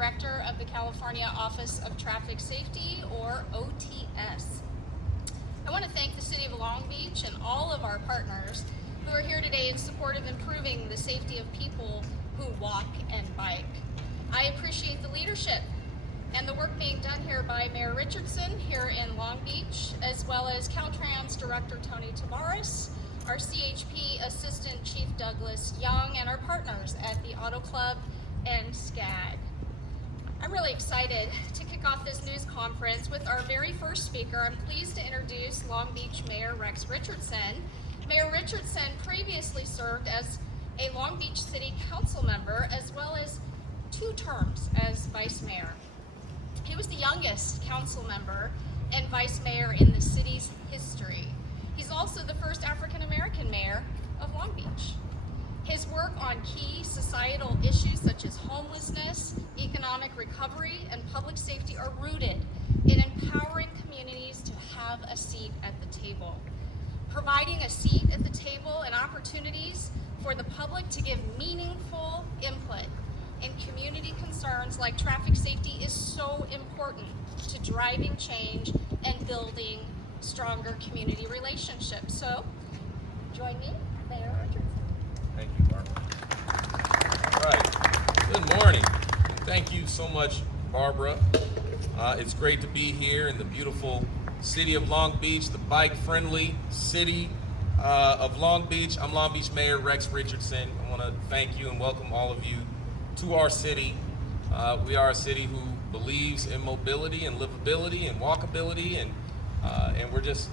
Director of the California Office of Traffic Safety, or OTS. I want to thank the City of Long Beach and all of our partners who are here today in support of improving the safety of people who walk and bike. I appreciate the leadership and the work being done here by Mayor Richardson here in Long Beach, as well as Caltrans Director Tony Tavares, our CHP Assistant Chief Douglas Young, and our partners at the Auto Club and SCAG. I'm really excited to kick off this news conference with our very first speaker. I'm pleased to introduce Long Beach Mayor Rex Richardson. Mayor Richardson previously served as a Long Beach City Council member, as well as 2 terms as Vice Mayor. He was the youngest council member and Vice Mayor in the city's history. He's also the first African American mayor of Long Beach. His work on key societal issues such as homelessness, economic recovery, and public safety are rooted in empowering communities to have a seat at the table. Providing a seat at the table and opportunities for the public to give meaningful input in community concerns like traffic safety is so important to driving change and building stronger community relationships. So, join me, Mayor Richardson. Thank you, Barbara. All right, good morning. Thank you so much, Barbara. It's great to be here in the beautiful city of Long Beach, the bike-friendly city of Long Beach. I'm Long Beach Mayor Rex Richardson. I want to thank you and welcome all of you to our city. We are a city who believes in mobility and livability and walkability, and we're just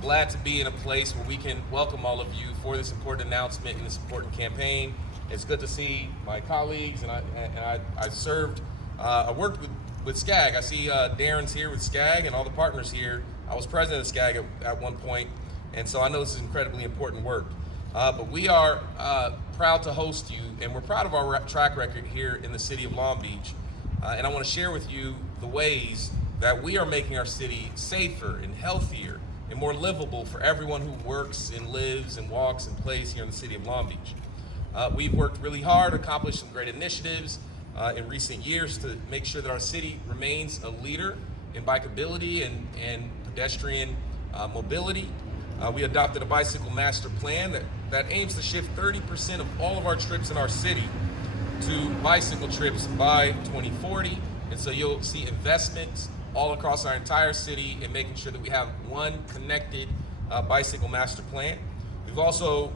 glad to be in a place where we can welcome all of you for this important announcement and this important campaign. It's good to see my colleagues, and I served, I worked with SCAG. I see Darren's here with SCAG and all the partners here. I was president of SCAG at one point, and so I know this is incredibly important work. But we are proud to host you, and we're proud of our track record here in the city of Long Beach. And I want to share with you the ways that we are making our city safer and healthier and more livable for everyone who works and lives and walks and plays here in the city of Long Beach. We've worked really hard, accomplished some great initiatives in recent years to make sure that our city remains a leader in bikeability and pedestrian mobility. We adopted a bicycle master plan that aims to shift 30% of all of our trips in our city to bicycle trips by 2040. And so you'll see investments all across our entire city in making sure that we have one connected bicycle master plan. We've also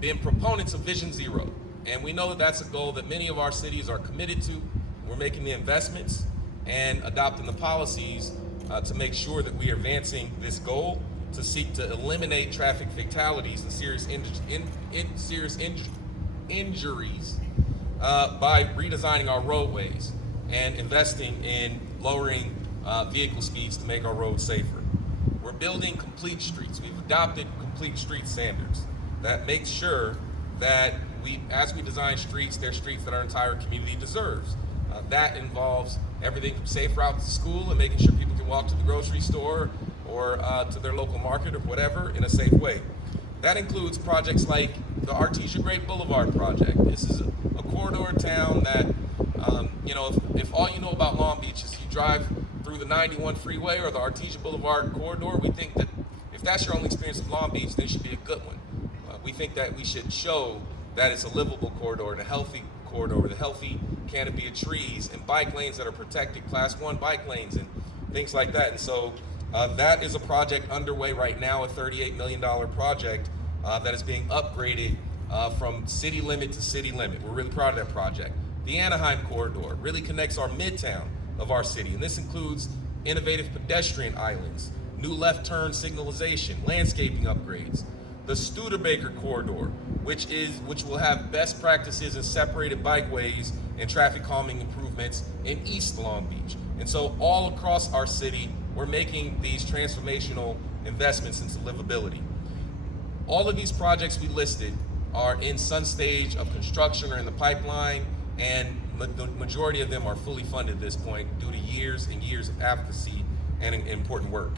been proponents of Vision Zero, and we know that that's a goal that many of our cities are committed to. We're making the investments and adopting the policies to make sure that we are advancing this goal to seek to eliminate traffic fatalities and serious injuries by redesigning our roadways and investing in lowering vehicle speeds to make our roads safer. We're building complete streets. We've adopted complete street standards that make sure that as we design streets, they're streets that our entire community deserves. That involves everything from safe routes to school and making sure people can walk to the grocery store or to their local market or whatever in a safe way. That includes projects like the Artesia Great Boulevard project. This is a corridor town that, if all you know about Long Beach is you drive through the 91 freeway or the Artesia Boulevard corridor, we think that if that's your only experience of Long Beach, this should be a good one. We think that we should show that it's a livable corridor and a healthy corridor with a healthy canopy of trees and bike lanes that are protected, Class 1 bike lanes and things like that. And so that is a project underway right now, a $38 million project that is being upgraded from city limit to city limit. We're really proud of that project. The Anaheim corridor really connects our midtown of our city, and this includes innovative pedestrian islands, new left turn signalization, landscaping upgrades. The Studebaker corridor, which will have best practices in separated bikeways and traffic calming improvements in East Long Beach. And so all across our city, we're making these transformational investments into livability. All of these projects we listed are in some stage of construction or in the pipeline, and the majority of them are fully funded at this point due to years and years of advocacy and important work.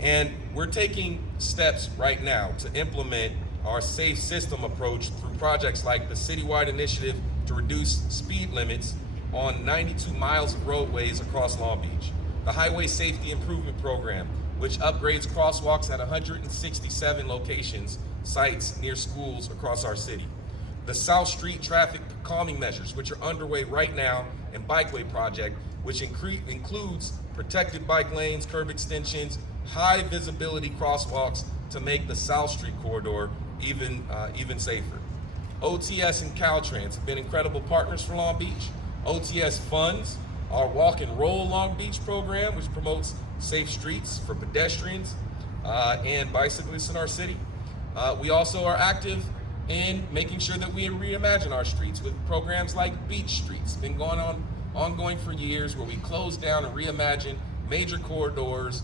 And we're taking steps right now to implement our safe system approach through projects like the citywide initiative to reduce speed limits on 92 miles of roadways across Long Beach. The Highway Safety Improvement Program, which upgrades crosswalks at 167 locations, sites near schools across our city. The South Street traffic calming measures, which are underway right now, and Bikeway project, which includes protected bike lanes, curb extensions, high visibility crosswalks to make the South Street corridor even safer. OTS and Caltrans have been incredible partners for Long Beach. OTS funds our Walk and Roll Long Beach program, which promotes safe streets for pedestrians and bicyclists in our city. We also are active in making sure that we reimagine our streets with programs like Beach Streets, been going on ongoing for years, where we close down and reimagine major corridors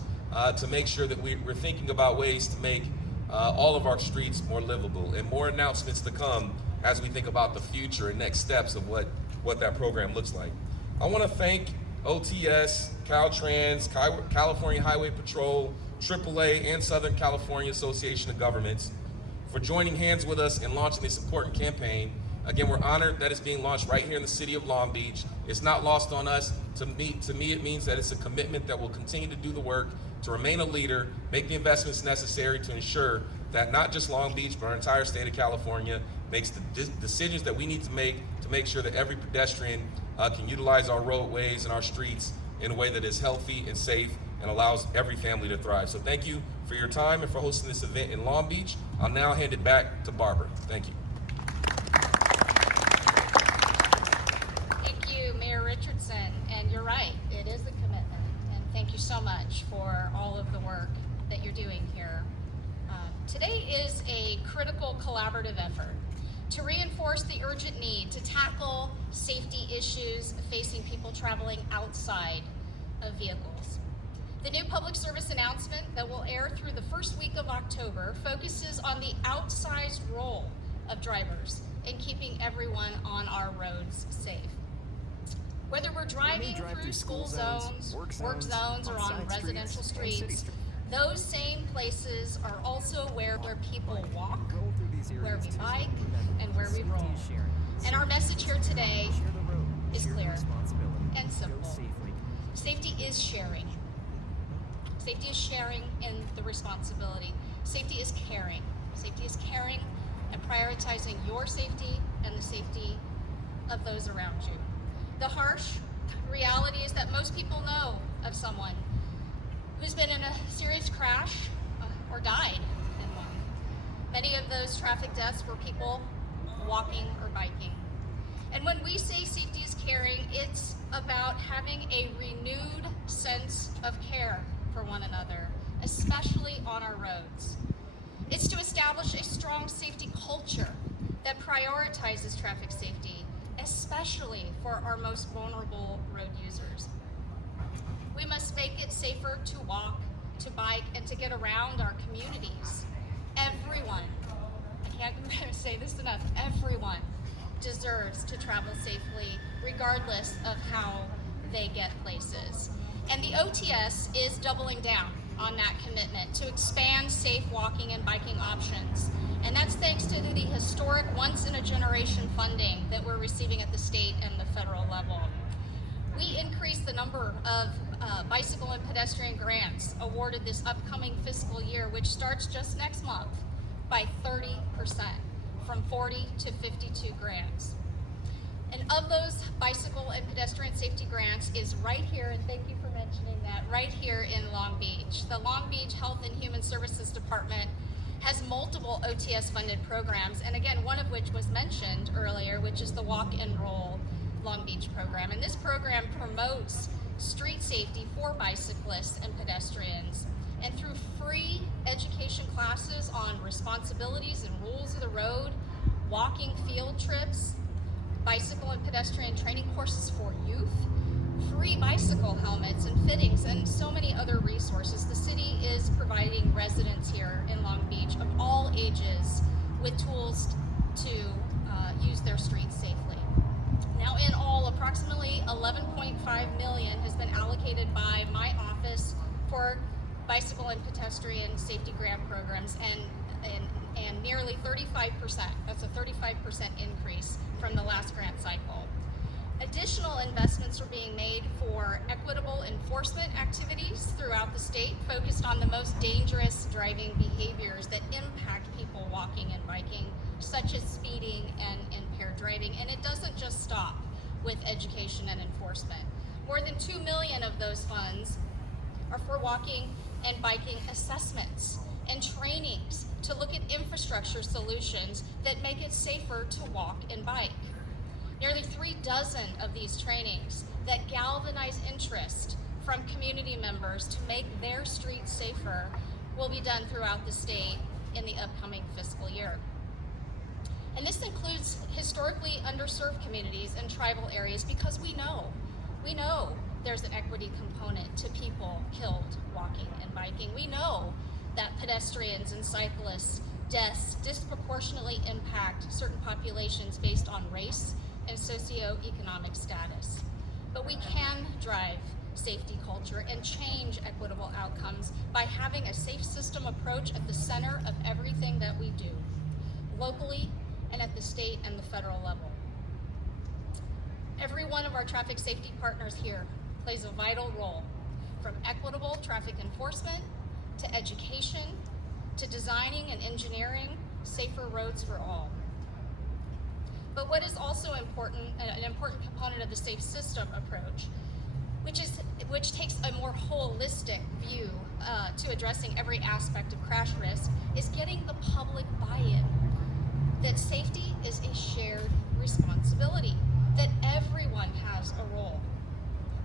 to make sure that we're thinking about ways to make all of our streets more livable, and more announcements to come as we think about the future and next steps of what that program looks like. I want to thank OTS, Caltrans, California Highway Patrol, AAA, and Southern California Association of Governments for joining hands with us in launching this important campaign. Again, we're honored that it's being launched right here in the city of Long Beach. It's not lost on us. To me, it means that it's a commitment that will continue to do the work, to remain a leader, make the investments necessary to ensure that not just Long Beach, but our entire state of California makes the decisions that we need to make sure that every pedestrian can utilize our roadways and our streets in a way that is healthy and safe and allows every family to thrive. So thank you for your time and for hosting this event in Long Beach. I'll now hand it back to Barbara. Thank you. Thank you, Mayor Richardson. And you're right, it is a commitment. And thank you so much for all of the work that you're doing here. Today is a critical collaborative effort to reinforce the urgent need to tackle safety issues facing people traveling outside of vehicles. The new public service announcement that will air through the first week of October focuses on the outsized role of drivers in keeping everyone on our roads safe. Whether we're driving through school zones, work zones, or on residential streets, those same places are also where people walk, where we bike, and where we roll. And our message here today is clear and simple. Safety is sharing. Safety is sharing in the responsibility. Safety is caring. Safety is caring and prioritizing your safety and the safety of those around you. The harsh reality is that most people know of someone who's been in a serious crash or died in one. Many of those traffic deaths were people walking or biking. And when we say safety is caring, it's about having a renewed sense of care for one another, especially on our roads. It's to establish a strong safety culture that prioritizes traffic safety, especially for our most vulnerable road users. We must make it safer to walk, to bike, and to get around our communities. Everyone, I can't say this enough, everyone deserves to travel safely, regardless of how they get places. And the OTS is doubling down on that commitment to expand safe walking and biking options. And that's thanks to the historic once-in-a-generation funding that we're receiving at the state and the federal level. We increased the number of bicycle and pedestrian grants awarded this upcoming fiscal year, which starts just next month, by 30%, from 40 to 52 grants. And of those bicycle and pedestrian safety grants is right here, and thank you for mentioning that, right here in Long Beach. The Long Beach Health and Human Services Department has multiple OTS funded programs, and again, one of which was mentioned earlier, which is the Walk and Roll Long Beach program. And this program promotes street safety for bicyclists and pedestrians. And through free education classes on responsibilities and rules of the road, walking field trips, bicycle and pedestrian training courses for youth, free bicycle helmets and fittings, and so many other resources, the city is providing residents here in Long Beach of all ages with tools to use their streets safely. Now, in all, approximately $11.5 million has been allocated by my office for bicycle and pedestrian safety grant programs, and nearly 35%, that's a 35% increase from the last grant cycle. Additional investment equitable enforcement activities throughout the state focused on the most dangerous driving behaviors that impact people walking and biking, such as speeding and impaired driving. And it doesn't just stop with education and enforcement. More than $2 million of those funds are for walking and biking assessments and trainings to look at infrastructure solutions that make it safer to walk and bike. Nearly 36 of these trainings that galvanize interest from community members to make their streets safer will be done throughout the state in the upcoming fiscal year. And this includes historically underserved communities and tribal areas because we know there's an equity component to people killed walking and biking. We know that pedestrians and cyclists' deaths disproportionately impact certain populations based on race and socioeconomic status. But we can drive safety culture and change equitable outcomes by having a safe system approach at the center of everything that we do, locally and at the state and the federal level. Every one of our traffic safety partners here plays a vital role, from equitable traffic enforcement to education to designing and engineering safer roads for all. But what is also important, an important component of the safe system approach, which takes a more holistic view to addressing every aspect of crash risk, is getting the public buy-in that safety is a shared responsibility, that everyone has a role.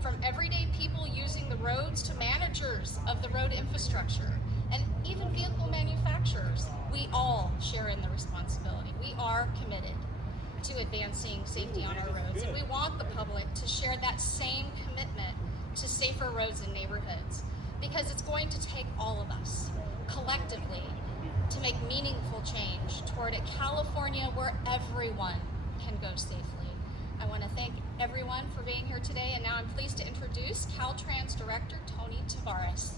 From everyday people using the roads to managers of the road infrastructure and even vehicle manufacturers, we all share in the responsibility. We are committed to advancing safety on our roads, and we want the public to share that same commitment to safer roads and neighborhoods, because it's going to take all of us collectively to make meaningful change toward a California where everyone can go safely. I want to thank everyone for being here today, and now I'm pleased to introduce Caltrans Director Tony Tavares.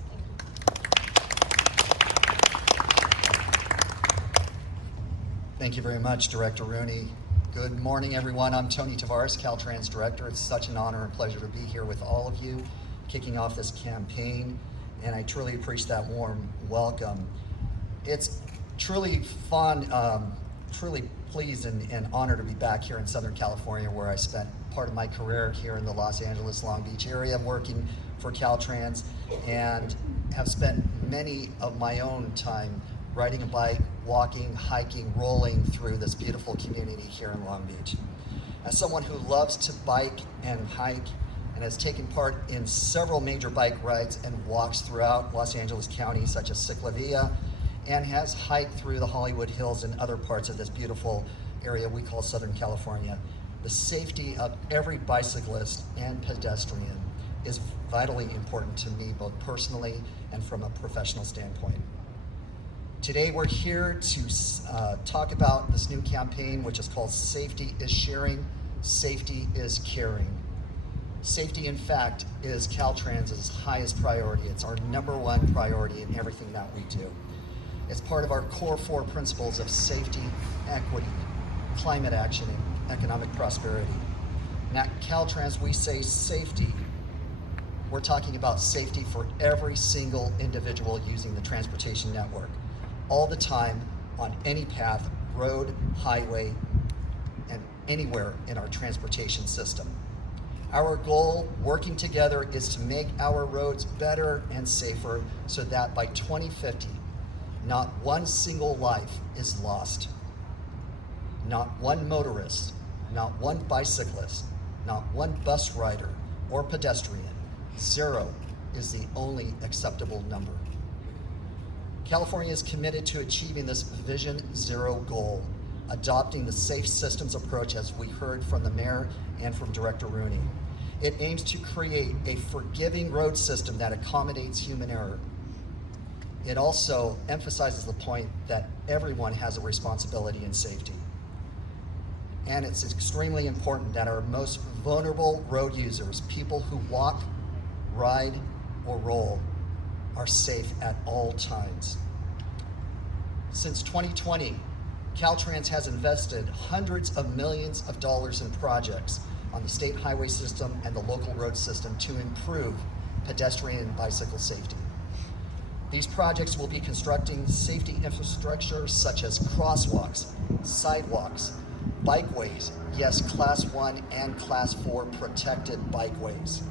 Thank you very much, Director Rooney. Good morning, everyone. I'm Tony Tavares, Caltrans Director. It's such an honor and pleasure to be here with all of you, kicking off this campaign, and I truly appreciate that warm welcome. It's truly fun, truly pleased and honored to be back here in Southern California, where I spent part of my career here in the Los Angeles, Long Beach area working for Caltrans, and have spent many of my own time riding a bike, walking, hiking, rolling through this beautiful community here in Long Beach. As someone who loves to bike and hike and has taken part in several major bike rides and walks throughout Los Angeles County, such as Ciclavia, and has hiked through the Hollywood Hills and other parts of this beautiful area we call Southern California, the safety of every bicyclist and pedestrian is vitally important to me, both personally and from a professional standpoint. Today we're here to talk about this new campaign, which is called Safety is Sharing, Safety is Caring. Safety, in fact, is Caltrans' highest priority. It's our #1 priority in everything that we do. It's part of our core 4 principles of safety, equity, climate action, and economic prosperity. And at Caltrans, we say safety. We're talking about safety for every single individual using the transportation network, all the time, on any path, road, highway, and anywhere in our transportation system. Our goal, working together, is to make our roads better and safer so that by 2050, not one single life is lost. Not one motorist, not one bicyclist, not one bus rider or pedestrian. 0 is the only acceptable number. California is committed to achieving this Vision Zero goal, adopting the safe systems approach, as we heard from the mayor and from Director Rooney. It aims to create a forgiving road system that accommodates human error. It also emphasizes the point that everyone has a responsibility in safety. And it's extremely important that our most vulnerable road users, people who walk, ride, or roll, are safe at all times. Since 2020, Caltrans has invested hundreds of millions of dollars in projects on the state highway system and the local road system to improve pedestrian and bicycle safety. These projects will be constructing safety infrastructure such as crosswalks, sidewalks, bikeways, yes, Class 1 and Class 4 protected bikeways.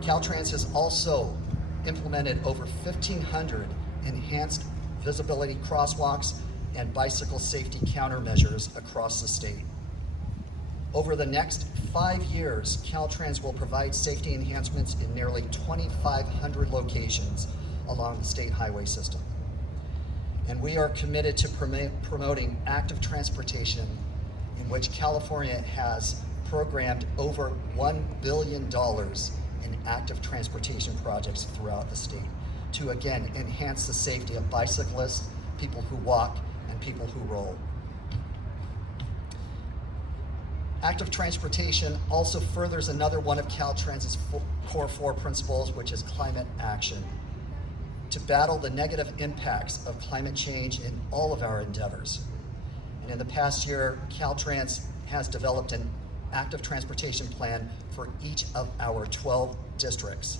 Caltrans has also implemented over 1,500 enhanced visibility crosswalks and bicycle safety countermeasures across the state. Over the next 5 years, Caltrans will provide safety enhancements in nearly 2,500 locations along the state highway system. And we are committed to promoting active transportation, in which California has programmed over $1 billion in active transportation projects throughout the state to, again, enhance the safety of bicyclists, people who walk, and people who roll. Active transportation also furthers another one of Caltrans' core 4 principles, which is climate action, to battle the negative impacts of climate change in all of our endeavors. And in the past year, Caltrans has developed an active transportation plan for each of our 12 districts.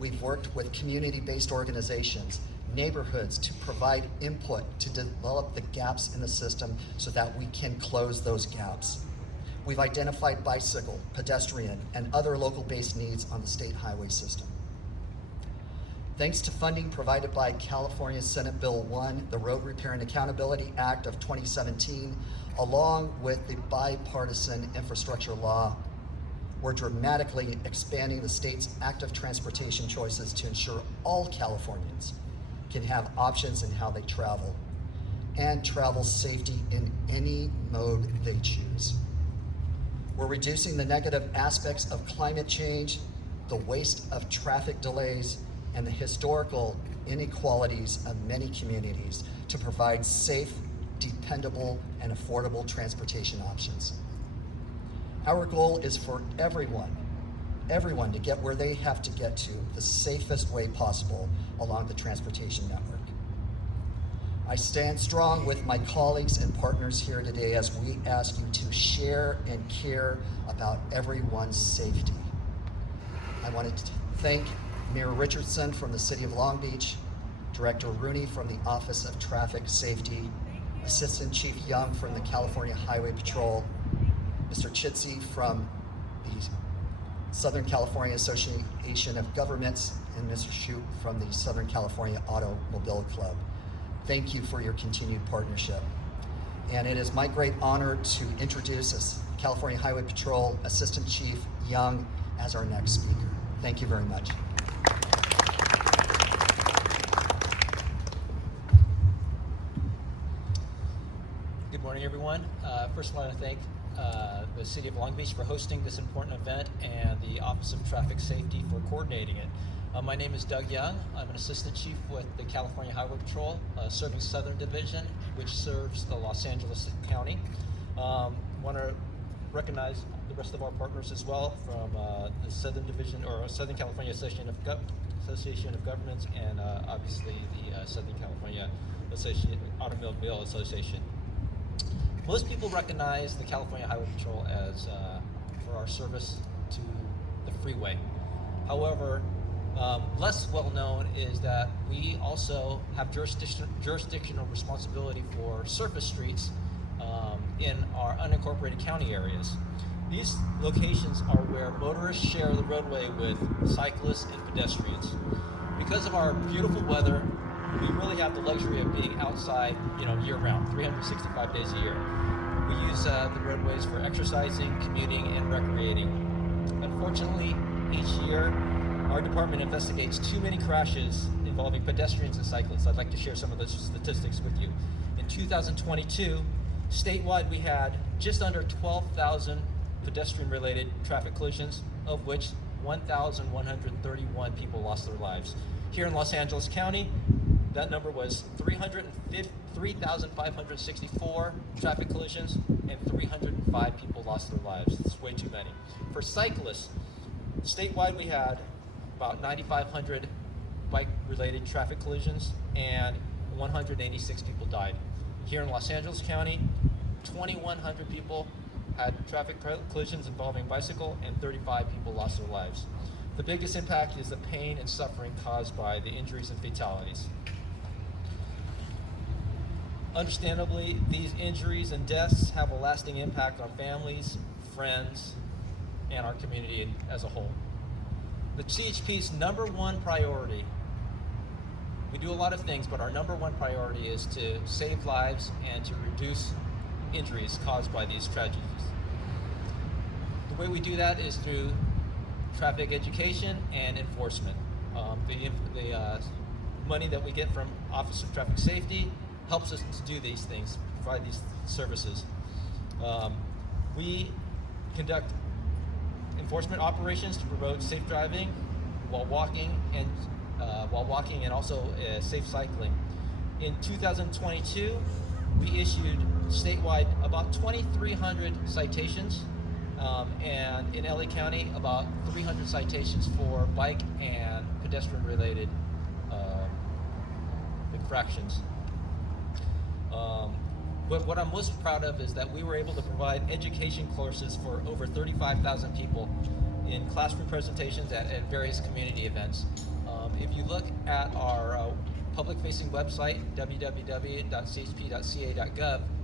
We've worked with community-based organizations, neighborhoods to provide input to develop the gaps in the system so that we can close those gaps. We've identified bicycle, pedestrian, and other local-based needs on the state highway system. Thanks to funding provided by California Senate Bill 1, the Road Repair and Accountability Act of 2017, along with the bipartisan infrastructure law, we're dramatically expanding the state's active transportation choices to ensure all Californians can have options in how they travel and travel safety in any mode they choose. We're reducing the negative aspects of climate change, the waste of traffic delays, and the historical inequalities of many communities to provide safe, dependable, and affordable transportation options. Our goal is for everyone to get where they have to get to the safest way possible along the transportation network. I stand strong with my colleagues and partners here today as we ask you to share and care about everyone's safety. I wanted to thank Mayor Richardson from the City of Long Beach, Director Rooney from the Office of Traffic Safety, Assistant Chief Young from the California Highway Patrol, Mr. Chitsey from the Southern California Association of Governments, and Mr. Shute from the Southern California Automobile Club. Thank you for your continued partnership. And it is my great honor to introduce us California Highway Patrol Assistant Chief Young as our next speaker. Thank you very much. Good morning, everyone. First, I want to thank the City of Long Beach for hosting this important event and the Office of Traffic Safety for coordinating it. My name is Doug Young. I'm an Assistant Chief with the California Highway Patrol, serving Southern Division, which serves the Los Angeles County. Want to recognize the rest of our partners as well from the Southern Division, or Southern California Association of Governments, and obviously the Southern California Automobile Association. Most people recognize the California Highway Patrol as for our service to the freeway. However, less well known is that we also have jurisdictional responsibility for surface streets in our unincorporated county areas. These locations are where motorists share the roadway with cyclists and pedestrians. Because of our beautiful weather, we really have the luxury of being outside, year-round, 365 days a year. We use the roadways for exercising, commuting, and recreating. Unfortunately, each year, our department investigates too many crashes involving pedestrians and cyclists. I'd like to share some of those statistics with you. In 2022, statewide, we had just under 12,000 pedestrian-related traffic collisions, of which 1,131 people lost their lives. Here in Los Angeles County, that number was 3,564 traffic collisions, and 305 people lost their lives. It's way too many. For cyclists, statewide, we had about 9,500 bike-related traffic collisions, and 186 people died. Here in Los Angeles County, 2,100 people had traffic collisions involving bicycle, and 35 people lost their lives. The biggest impact is the pain and suffering caused by the injuries and fatalities. Understandably, these injuries and deaths have a lasting impact on families, friends, and our community as a whole. The CHP's number one priority, we do a lot of things, but our number one priority is to save lives and to reduce injuries caused by these tragedies. The way we do that is through traffic education and enforcement. The money that we get from Office of Traffic Safety helps us to do these things, provide these services. We conduct enforcement operations to promote safe driving while walking and also safe cycling. In 2022, we issued statewide about 2,300 citations, and in LA County, about 300 citations for bike and pedestrian-related infractions. But what I'm most proud of is that we were able to provide education courses for over 35,000 people in classroom presentations at various community events. If you look at our public-facing website, www.chp.ca.gov,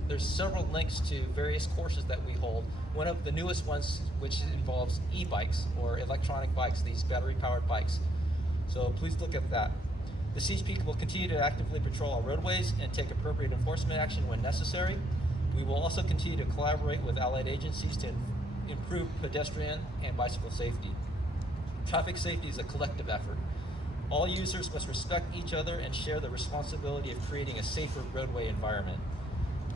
there's several links to various courses that we hold. One of the newest ones, which involves e-bikes or electronic bikes, these battery-powered bikes. So please look at that. The CHP will continue to actively patrol our roadways and take appropriate enforcement action when necessary. We will also continue to collaborate with allied agencies to improve pedestrian and bicycle safety. Traffic safety is a collective effort. All users must respect each other and share the responsibility of creating a safer roadway environment.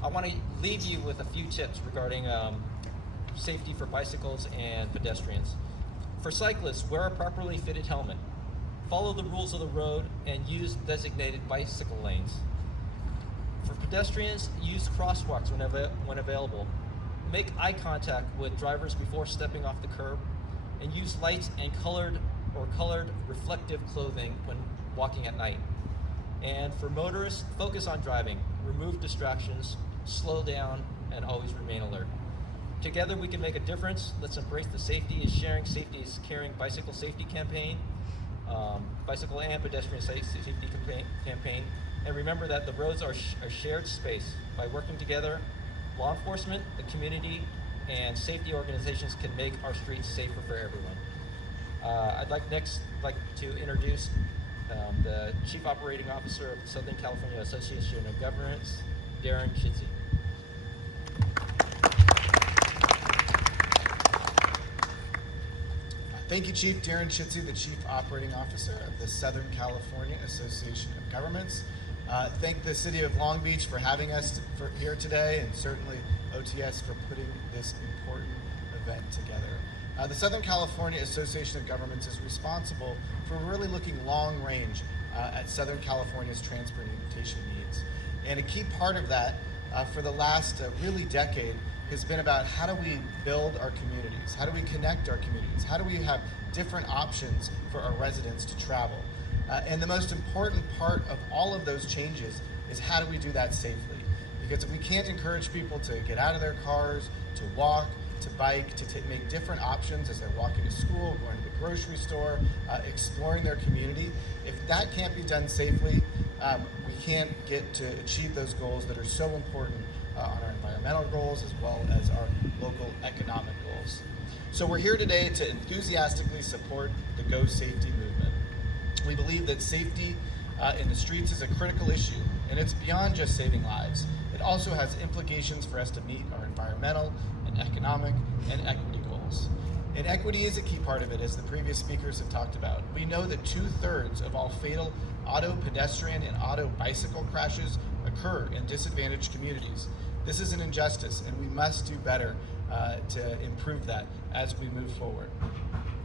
I want to leave you with a few tips regarding safety for bicycles and pedestrians. For cyclists, wear a properly fitted helmet. Follow the rules of the road and use designated bicycle lanes. For pedestrians, use crosswalks when available. Make eye contact with drivers before stepping off the curb, and use lights and colored reflective clothing when walking at night. And for motorists, focus on driving, remove distractions, slow down, and always remain alert. Together we can make a difference. Let's embrace the Safety is Sharing, Safety is Caring bicycle safety campaign, bicycle and pedestrian safety campaign. And remember that the roads are a shared space. By working together, law enforcement, the community, and safety organizations can make our streets safer for everyone. I'd like to introduce the Chief Operating Officer of the Southern California Association of Governments, Darren Schitze. Thank you, Chief. Darren Schitze, the Chief Operating Officer of the Southern California Association of Governments. Thank the City of Long Beach for having us here today, and certainly OTS for putting this important event together. The Southern California Association of Governments is responsible for really looking long range at Southern California's transportation needs. And a key part of that for the last really decade has been about how do we build our communities? How do we connect our communities? How do we have different options for our residents to travel? And the most important part of all of those changes is how do we do that safely? Because if we can't encourage people to get out of their cars, to walk, to bike, to make different options as they're walking to school, going to the grocery store, exploring their community, if that can't be done safely, we can't get to achieve those goals that are so important on our environmental goals as well as our local economic goals. So we're here today to enthusiastically support the Go Safety movement. We believe that safety in the streets is a critical issue, and it's beyond just saving lives. It also has implications for us to meet our environmental and economic and equity goals. And equity is a key part of it, as the previous speakers have talked about. We know that 2/3 of all fatal auto pedestrian and auto bicycle crashes occur in disadvantaged communities. This is an injustice, and we must do better to improve that as we move forward.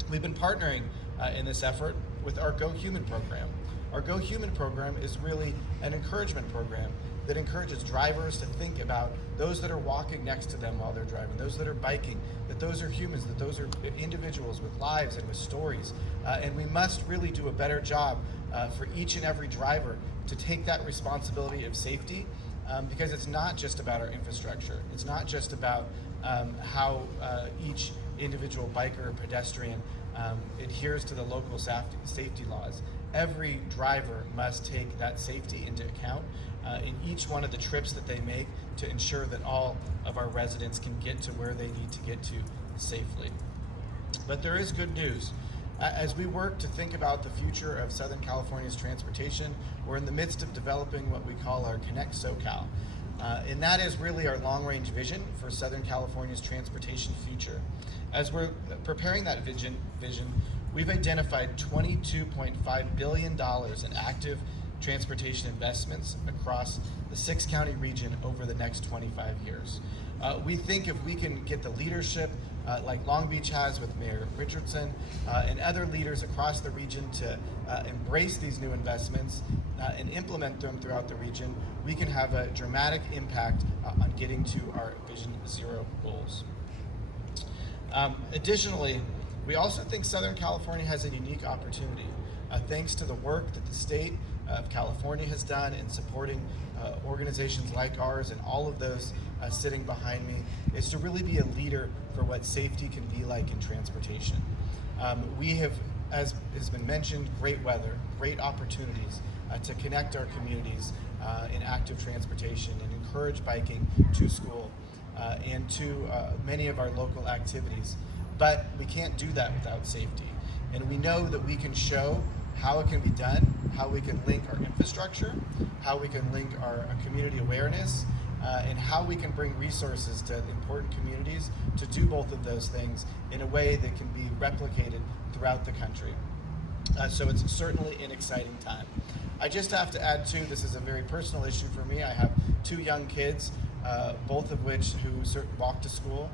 We've been partnering in this effort with our Go Human program. Our Go Human program is really an encouragement program that encourages drivers to think about those that are walking next to them while they're driving, those that are biking, that those are humans, that those are individuals with lives and with stories. And we must really do a better job for each and every driver to take that responsibility of safety, because it's not just about our infrastructure. It's not just about how each individual biker or pedestrian adheres to the local safety laws. Every driver must take that safety into account in each one of the trips that they make to ensure that all of our residents can get to where they need to get to safely. But there is good news. As we work to think about the future of Southern California's transportation, we're in the midst of developing what we call our Connect SoCal. And that is really our long-range vision for Southern California's transportation future. As we're preparing that vision, we've identified $22.5 billion in active transportation investments across the 6-county region over the next 25 years. We think if we can get the leadership like Long Beach has with Mayor Richardson and other leaders across the region to embrace these new investments and implement them throughout the region, we can have a dramatic impact on getting to our Vision Zero goals. Additionally, we also think Southern California has a unique opportunity. Thanks to the work that the state of California has done in supporting organizations like ours and all of those sitting behind me, is to really be a leader for what safety can be like in transportation. We have, as has been mentioned, great weather, great opportunities to connect our communities in active transportation and encourage biking to school and to many of our local activities. But we can't do that without safety. And we know that we can show how it can be done, how we can link our infrastructure, how we can link our community awareness, and how we can bring resources to important communities to do both of those things in a way that can be replicated throughout the country. So it's certainly an exciting time. I just have to add too, this is a very personal issue for me. I have 2 young kids, both of which who walk to school.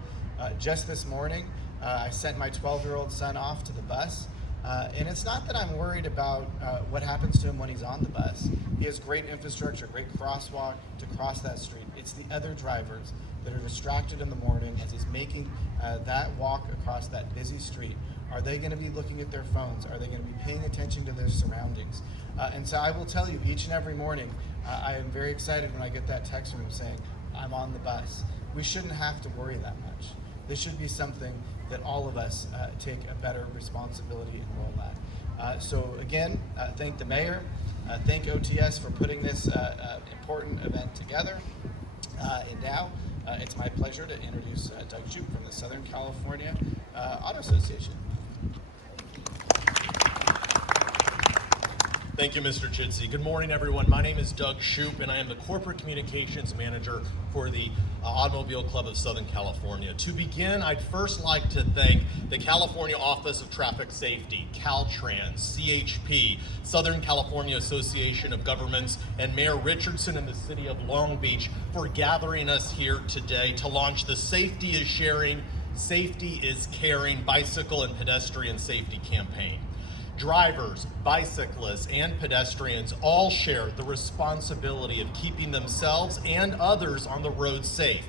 Just this morning, I sent my 12-year-old son off to the bus. And it's not that I'm worried about what happens to him when he's on the bus. He has great infrastructure, great crosswalk to cross that street. It's the other drivers that are distracted in the morning as he's making that walk across that busy street. Are they going to be looking at their phones? Are they going to be paying attention to their surroundings? And so I will tell you, each and every morning, I am very excited when I get that text from him saying, I'm on the bus. We shouldn't have to worry that much. This should be something that all of us take a better responsibility and role at. So again, thank the mayor, thank OTS for putting this important event together. And now it's my pleasure to introduce Doug Shoup from the Southern California Auto Association. Thank you, Mr. Chitsey. Good morning, everyone. My name is Doug Shoup, and I am the Corporate Communications Manager for the Automobile Club of Southern California. To begin, I'd first like to thank the California Office of Traffic Safety, Caltrans, CHP, Southern California Association of Governments, and Mayor Richardson and the City of Long Beach for gathering us here today to launch the Safety is Sharing, Safety is Caring Bicycle and Pedestrian Safety Campaign. Drivers, bicyclists, and pedestrians all share the responsibility of keeping themselves and others on the road safe.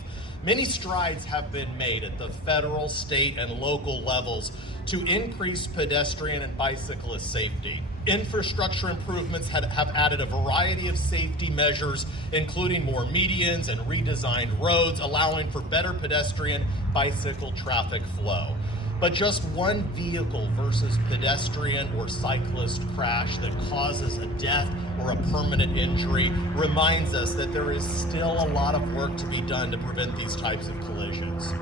Many strides have been made at the federal, state, and local levels to increase pedestrian and bicyclist safety. Infrastructure improvements have added a variety of safety measures, including more medians and redesigned roads, allowing for better pedestrian bicycle traffic flow. But just one vehicle versus pedestrian or cyclist crash that causes a death or a permanent injury reminds us that there is still a lot of work to be done to prevent these types of collisions.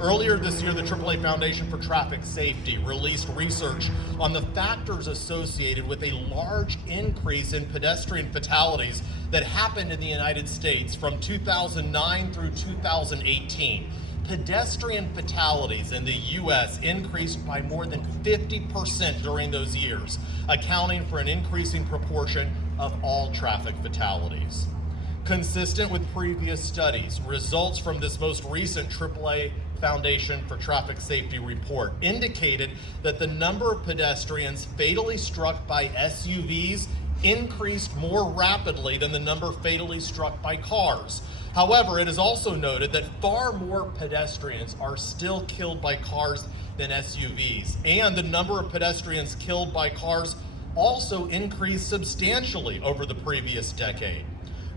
Earlier this year, the AAA Foundation for Traffic Safety released research on the factors associated with a large increase in pedestrian fatalities that happened in the United States from 2009 through 2018. Pedestrian fatalities in the U.S. increased by more than 50% during those years, accounting for an increasing proportion of all traffic fatalities. Consistent with previous studies, results from this most recent AAA Foundation for Traffic Safety report indicated that the number of pedestrians fatally struck by SUVs increased more rapidly than the number fatally struck by cars. However, it is also noted that far more pedestrians are still killed by cars than SUVs, and the number of pedestrians killed by cars also increased substantially over the previous decade.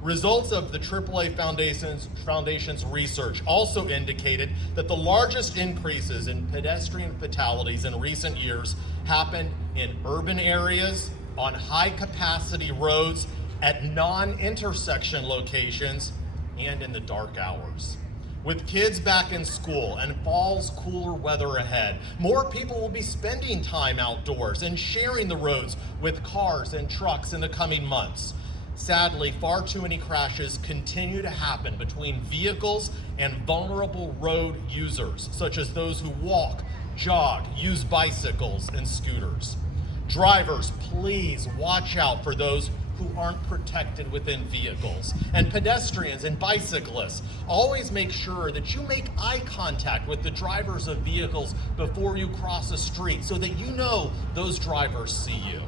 Results of the AAA Foundation's research also indicated that the largest increases in pedestrian fatalities in recent years happened in urban areas, on high-capacity roads, at non-intersection locations, and in the dark hours. With kids back in school and fall's cooler weather ahead, more people will be spending time outdoors and sharing the roads with cars and trucks in the coming months. Sadly, far too many crashes continue to happen between vehicles and vulnerable road users, such as those who walk, jog, use bicycles and scooters. Drivers, please watch out for those who aren't protected within vehicles. And pedestrians and bicyclists, always make sure that you make eye contact with the drivers of vehicles before you cross a street so that you know those drivers see you.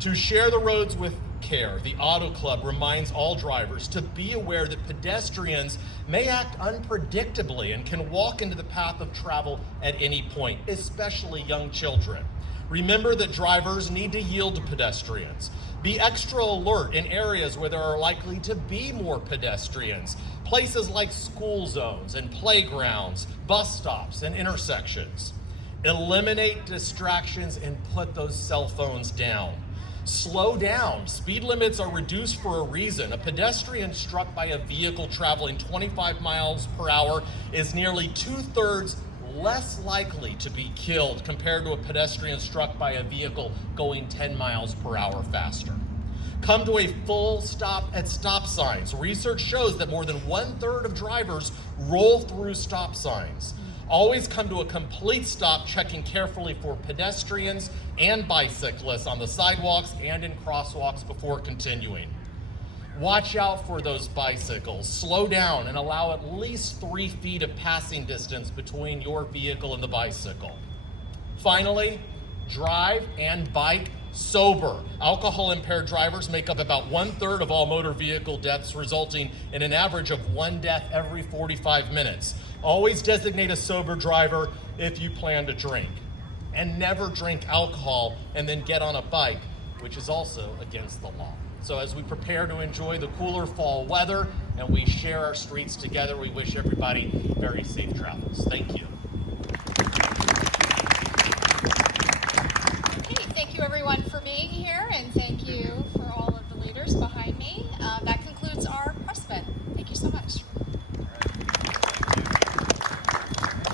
To share the roads with care, the Auto Club reminds all drivers to be aware that pedestrians may act unpredictably and can walk into the path of travel at any point, especially young children. Remember that drivers need to yield to pedestrians. Be extra alert in areas where there are likely to be more pedestrians, places like school zones and playgrounds, bus stops and intersections. Eliminate distractions and put those cell phones down. Slow down. Speed limits are reduced for a reason. A pedestrian struck by a vehicle traveling 25 miles per hour is nearly 2/3 less likely to be killed compared to a pedestrian struck by a vehicle going 10 miles per hour faster. Come to a full stop at stop signs. Research shows that more than 1/3 of drivers roll through stop signs. Always come to a complete stop, checking carefully for pedestrians and bicyclists on the sidewalks and in crosswalks before continuing. Watch out for those bicycles. Slow down and allow at least 3 feet of passing distance between your vehicle and the bicycle. Finally, drive and bike sober. Alcohol-impaired drivers make up about 1/3 of all motor vehicle deaths, resulting in an average of 1 death every 45 minutes. Always designate a sober driver if you plan to drink. And never drink alcohol and then get on a bike, which is also against the law. So as we prepare to enjoy the cooler fall weather and we share our streets together, we wish everybody very safe travels. Thank you.